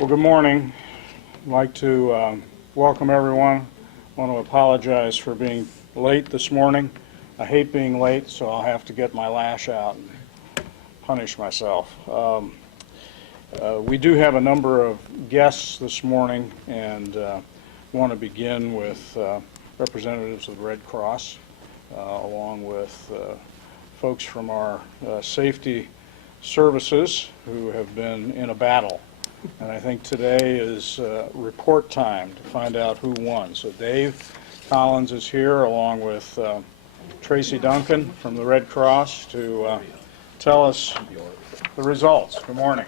Well, good morning. I'd like to welcome everyone. I want to apologize for being late this morning. I hate being late, so I'll have to get my lash out and punish myself. We do have a number of guests this morning, and want to begin with representatives of the Red Cross, along with folks from our safety services who have been in a battle. And I think today is report time to find out who won. So Dave Collins is here along with Tracy Duncan from the Red Cross to tell us the results. Good morning.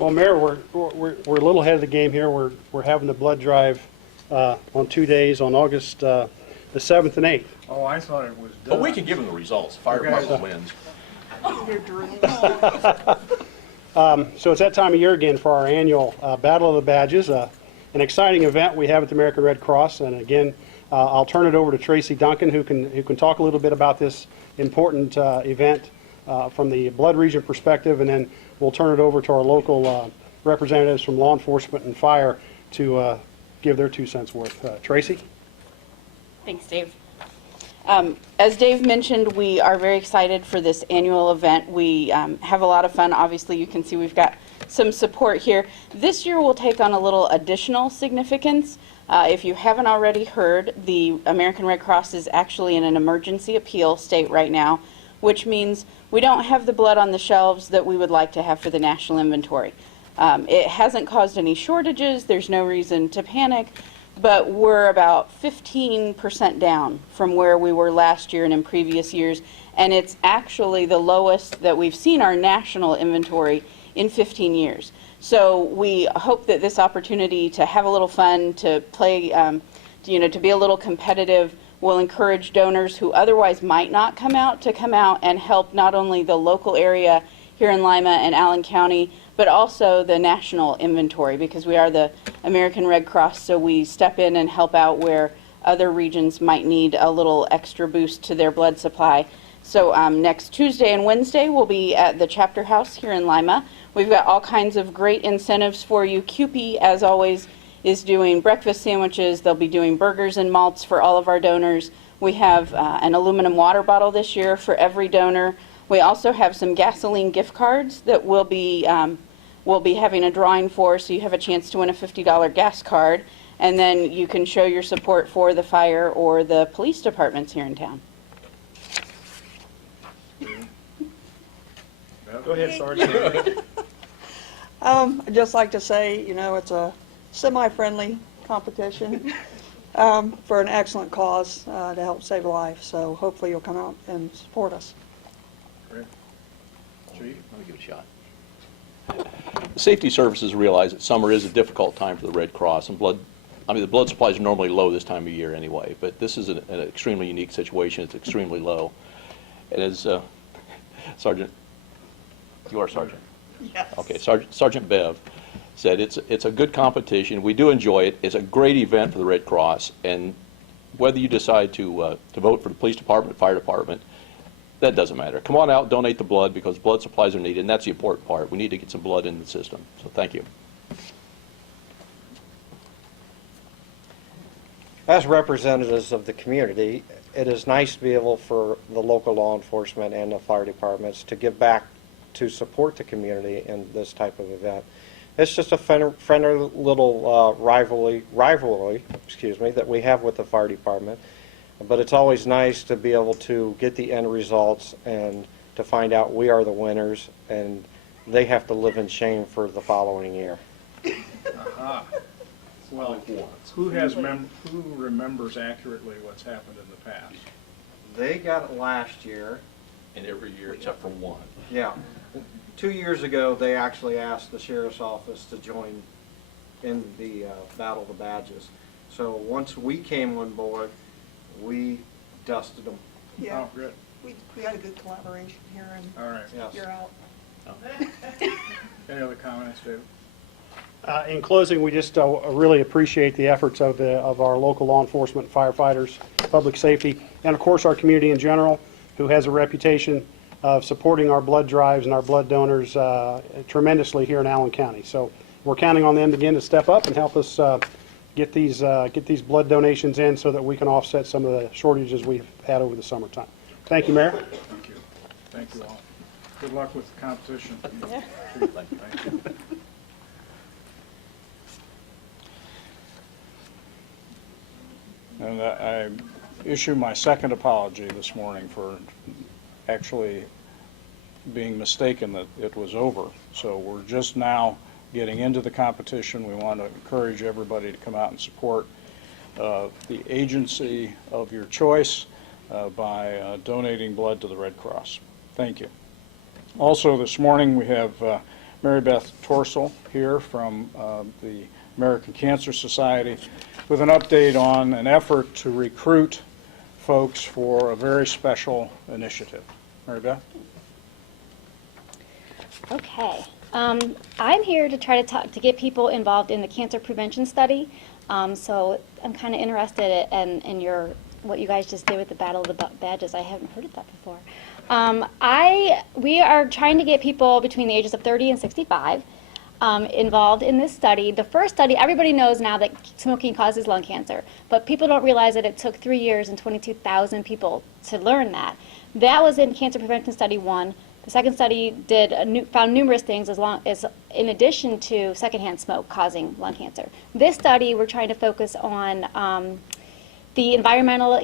Well, Mayor, we're a little ahead of the game here. We're having the blood drive on 2 days, on August the 7th and 8th. Oh, I thought it was done. But we can give them the results. Fire department wins. So it's that time of year again for our annual Battle of the Badges, an exciting event we have at the American Red Cross. And again, I'll turn it over to Tracy Duncan, who can talk a little bit about this important event from the blood region perspective, and then we'll turn it over to our local representatives from law enforcement and fire to give their 2 cents worth. Tracy? Thanks, Dave. As Dave mentioned, we are very excited for this annual event. We have a lot of fun. Obviously, you can see we've got some support here. This year will take on a little additional significance. If you haven't already heard, the American Red Cross is actually in an emergency appeal state right now, which means we don't have the blood on the shelves that we would like to have for the national inventory. It hasn't caused any shortages. There's no reason to panic. But we're about 15% down from where we were last year and in previous years, and it's actually the lowest that we've seen our national inventory in 15 years. So we hope that this opportunity to have a little fun, to play, to be a little competitive, will encourage donors who otherwise might not come out to come out and help not only the local area here in Lima and Allen County, but also the national inventory, because we are the American Red Cross, so we step in and help out where other regions might need a little extra boost to their blood supply. So next Tuesday and Wednesday we'll be at the chapter house here in Lima. We've got all kinds of great incentives for you. CUPE, as always, is doing breakfast sandwiches. They'll be doing burgers and malts for all of our donors. We have an aluminum water bottle this year for every donor. We also have some gasoline gift cards that we'll be having a drawing for, so you have a chance to win a $50 gas card, and then you can show your support for the fire or the police departments here in town. Go ahead, Sergeant. I'd just like to say, it's a semi-friendly competition for an excellent cause to help save a life, so hopefully you'll come out and support us. Great. Chief? Let me give it a shot. Safety services realize that summer is a difficult time for the Red Cross, and the blood supplies are normally low this time of year anyway, but this is an extremely unique situation. It's extremely low. And as Sergeant, you are Sergeant? Yes. Okay, Sergeant Bev said it's a good competition. We do enjoy it. It's a great event for the Red Cross, and whether you decide to vote for the police department, fire department, that doesn't matter. Come on out, donate the blood, because blood supplies are needed, and that's the important part. We need to get some blood in the system. So thank you. As representatives of the community, it is nice to be able for the local law enforcement and the fire departments to give back to support the community in this type of event. It's just a friendly little rivalry, that we have with the fire department. But it's always nice to be able to get the end results and to find out we are the winners, and they have to live in shame for the following year. Well, who remembers accurately what's happened in the past? They got it last year. And every year except for one. Yeah. 2 years ago, they actually asked the sheriff's office to join in the Battle of the Badges. So once we came on board, we dusted them. Yeah, Oh, good. we had a good collaboration here, and All right. Yes. you're out. Any other comments, David? In closing, we just really appreciate the efforts of our local law enforcement, firefighters, public safety, and of course our community in general, who has a reputation of supporting our blood drives and our blood donors tremendously here in Allen County. So we're counting on them again to step up and help us get these blood donations in so that we can offset some of the shortages we've had over the summertime. Thank you, Mayor. Thank you. Thank you all. Good luck with the competition. Yeah. Thank you. And I issue my second apology this morning for actually being mistaken that it was over. So we're just now getting into the competition. We want to encourage everybody to come out and support the agency of your choice by donating blood to the Red Cross. Thank you. Also this morning we have Marybeth Torsell here from the American Cancer Society with an update on an effort to recruit folks for a very special initiative. Marybeth? Okay. I'm here to try to get people involved in the cancer prevention study. So I'm kind of interested in what you guys just did with the Battle of the Badges. I haven't heard of that before. We are trying to get people between the ages of 30 and 65 involved in this study. The first study, everybody knows now that smoking causes lung cancer, but people don't realize that it took 3 years and 22,000 people to learn that. That was in Cancer Prevention Study 1. The second study found numerous things as in addition to secondhand smoke causing lung cancer. This study, we're trying to focus on the environmental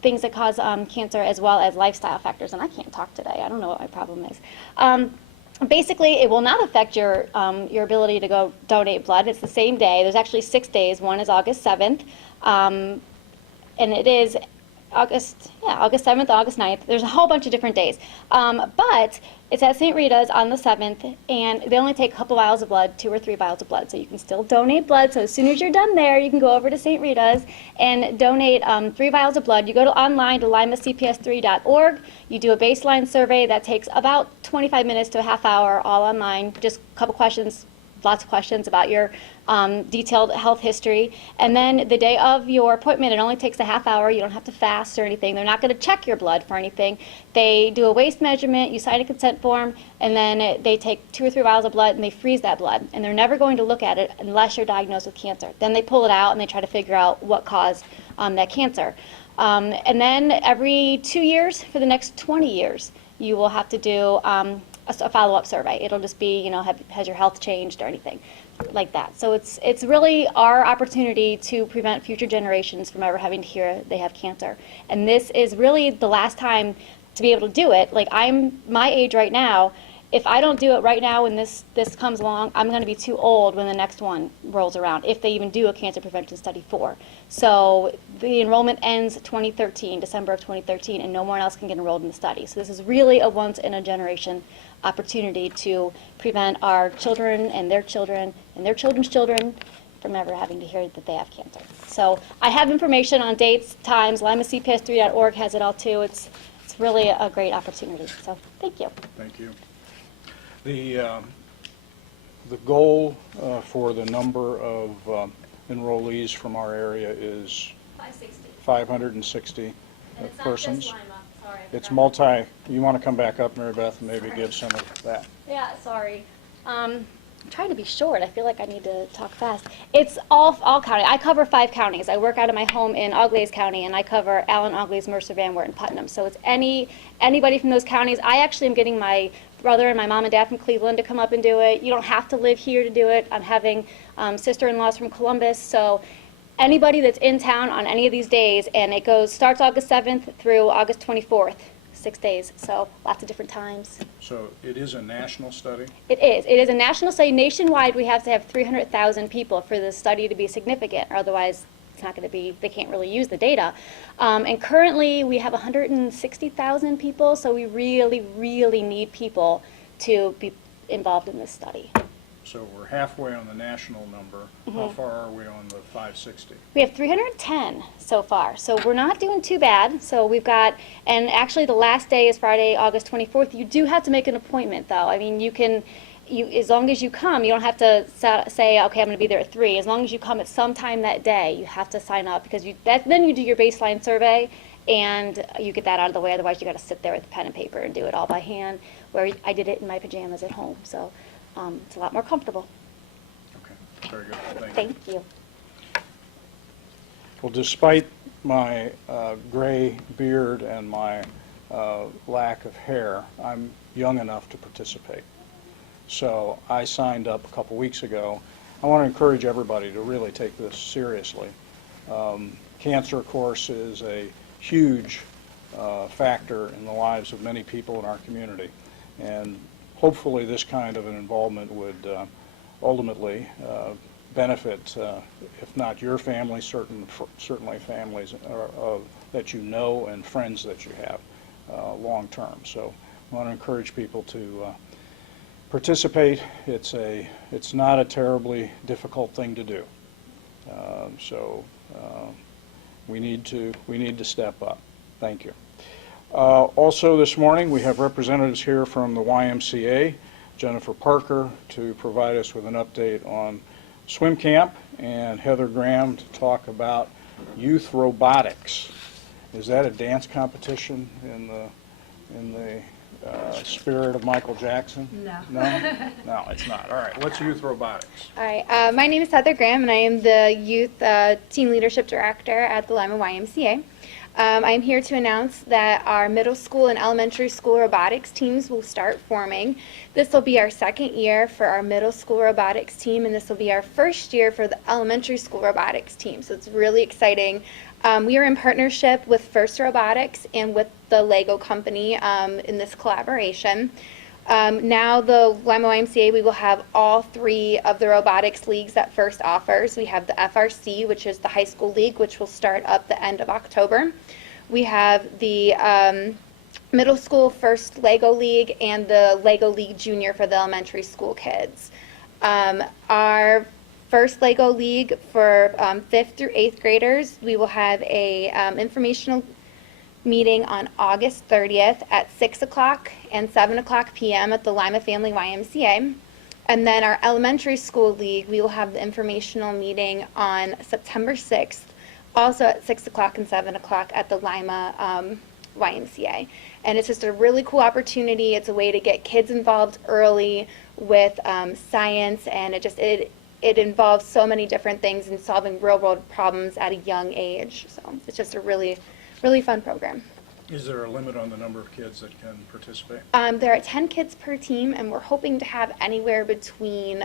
things that cause cancer as well as lifestyle factors. And I can't talk today. I don't know what my problem is. Basically, it will not affect your ability to go donate blood. It's the same day. There's actually 6 days. One is August 7th, and it is August 7th, August 9th. There's a whole bunch of different days. But it's at St. Rita's on the 7th, and they only take a couple vials of blood, 2 or 3 vials of blood. So you can still donate blood. So as soon as you're done there, you can go over to St. Rita's and donate 3 vials of blood. You go online to limacps3.org. You do a baseline survey that takes about 25 minutes to a half hour, all online. Just a couple questions, lots of questions about your detailed health history. And then the day of your appointment, it only takes a half hour. You don't have to fast or anything. They're not going to check your blood for anything. They do a waist measurement, you sign a consent form, and then they take 2 or 3 vials of blood and they freeze that blood. And they're never going to look at it unless you're diagnosed with cancer. Then they pull it out and they try to figure out what caused that cancer. And then every 2 years, for the next 20 years, you will have to do a follow-up survey. It'll just be, has your health changed or anything like that. So it's really our opportunity to prevent future generations from ever having to hear they have cancer. And this is really the last time to be able to do it. Like, I'm my age right now. If I don't do it right now when this comes along, I'm going to be too old when the next one rolls around, if they even do a cancer prevention study 4. So the enrollment ends December of 2013, and no one else can get enrolled in the study. So this is really a once-in-a-generation opportunity to prevent our children and their children and their children's children from ever having to hear that they have cancer. So I have information on dates, times. limacps3.org has it all too. It's really a great opportunity. So thank you. Thank you. The goal for the number of enrollees from our area is 560 And it's persons. Not just Lima. Sorry, I It's forgot. you want to come back up, Marybeth, and maybe give some of that. Yeah, sorry. I'm trying to be short. I feel like I need to talk fast. It's all county. I cover 5 counties. I work out of my home in Auglaize County, and I cover Allen, Auglaize, Mercer, Van Wert, and Putnam. So it's anybody from those counties. I actually am getting my brother and my mom and dad from Cleveland to come up and do it. You don't have to live here to do it. I'm having sister-in-laws from Columbus. So anybody that's in town on any of these days, and it starts August 7th through August 24th, 6 days. So lots of different times. So it is a national study? It is. It is a national study. Nationwide, we have to have 300,000 people for the study to be significant, or otherwise it's not going to be, they can't really use the data. And currently, we have 160,000 people, so we really, really need people to be involved in this study. So we're halfway on the national number. How far are we on the 560? We have 310 so far, so we're not doing too bad. So we've got, and actually the last day is Friday, August 24th. You do have to make an appointment, though. I mean, as long as you come, you don't have to say, okay, I'm going to be there at 3. As long as you come at some time that day, you have to sign up, because then you do your baseline survey, and you get that out of the way. Otherwise, you got to sit there with pen and paper and do it all by hand, where I did it in my pajamas at home. So it's a lot more comfortable. Very good. Thank you. Thank you. Well, despite my gray beard and my lack of hair, I'm young enough to participate. So I signed up a couple weeks ago. I want to encourage everybody to really take this seriously. Cancer, of course, is a huge factor in the lives of many people in our community. And hopefully this kind of an involvement would ultimately benefit, if not your family, certainly families that you know and friends that you have long term. So I want to encourage people to participate. It's not a terribly difficult thing to do. We need to step up. Thank you. Also this morning we have representatives here from the YMCA, Jennifer Parker to provide us with an update on swim camp, and Heather Graham to talk about youth robotics. Is that a dance competition in the spirit of Michael Jackson? No. No? No, it's not. All right. What's youth robotics? All right. My name is Heather Graham, and I am the Youth Team Leadership Director at the Lima YMCA. I'm here to announce that our middle school and elementary school robotics teams will start forming. This will be our second year for our middle school robotics team, and this will be our first year for the elementary school robotics team. So it's really exciting. We are in partnership with First Robotics and with the Lego company in this collaboration. Now the Lima YMCA, we will have all three of the robotics leagues that First offers. We have the FRC, which is the high school league, which will start up the end of October. We have the middle school First Lego League and the Lego League Junior for the elementary school kids. Our First Lego League for 5th through 8th graders, we will have a informational meeting on August 30th at 6 o'clock and 7 o'clock p.m. at the Lima Family YMCA. And then our elementary school league, we will have the informational meeting on September 6th, also at 6 o'clock and 7 o'clock at the Lima YMCA. And it's just a really cool opportunity. It's a way to get kids involved early with science, and it involves so many different things in solving real world problems at a young age. So it's just a really fun program. Is there a limit on the number of kids that can participate? There are 10 kids per team, and we're hoping to have anywhere between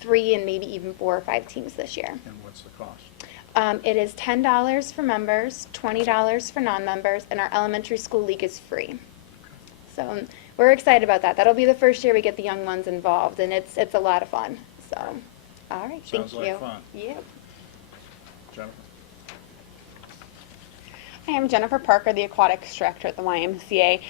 3 and maybe even 4 or 5 teams this year. And what's the cost? It is $10 for members, $20 for non-members, and our elementary school league is free. So we're excited about that. That'll be the first year we get the young ones involved, and it's a lot of fun. So, all right, Sounds thank you. like fun. Yep. Jennifer? Hi, I'm Jennifer Parker, the Aquatics Director at the YMCA.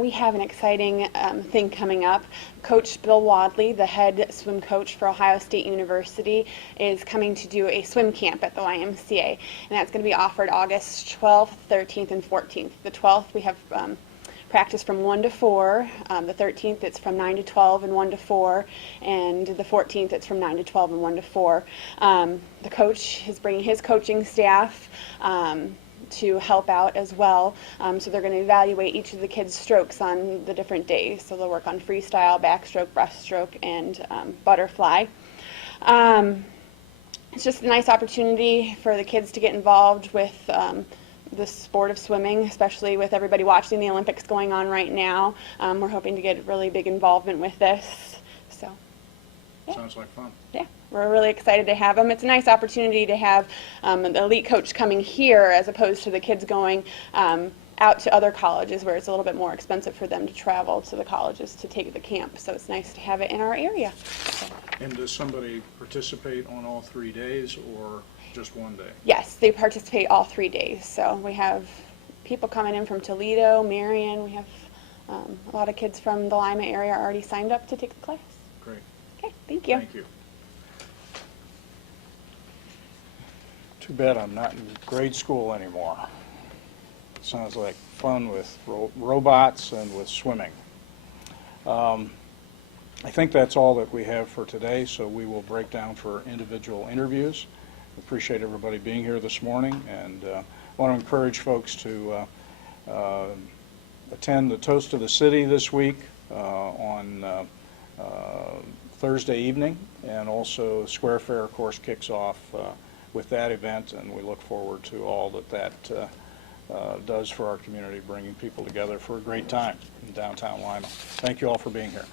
We have an exciting thing coming up. Coach Bill Wadley, the head swim coach for Ohio State University, is coming to do a swim camp at the YMCA. And that's going to be offered August 12th, 13th, and 14th. The 12th, we have practice from 1 to 4. The 13th, it's from 9 to 12 and 1 to 4. And the 14th, it's from 9 to 12 and 1 to 4. The coach is bringing his coaching staff to help out as well. So they're going to evaluate each of the kids' strokes on the different days. So they'll work on freestyle, backstroke, breaststroke, and butterfly. It's just a nice opportunity for the kids to get involved with the sport of swimming, especially with everybody watching the Olympics going on right now. We're hoping to get really big involvement with this. So, yeah. Sounds like fun. Yeah, we're really excited to have them. It's a nice opportunity to have an elite coach coming here as opposed to the kids going out to other colleges where it's a little bit more expensive for them to travel to the colleges to take the camp. So it's nice to have it in our area. So. And does somebody participate on all 3 days or just one day? Yes, they participate all 3 days. So we have people coming in from Toledo, Marion. We have a lot of kids from the Lima area already signed up to take the class. Great. Okay, thank you. Thank you. Too bad I'm not in grade school anymore. Sounds like fun with robots and with swimming. I think that's all that we have for today, so we will break down for individual interviews. Appreciate everybody being here this morning, and want to encourage folks to attend the Toast of the City this week on Thursday evening, And also, Square Fair, of course, kicks off with that event, and we look forward to all that does for our community, bringing people together for a great time in downtown Lima. Thank you all for being here.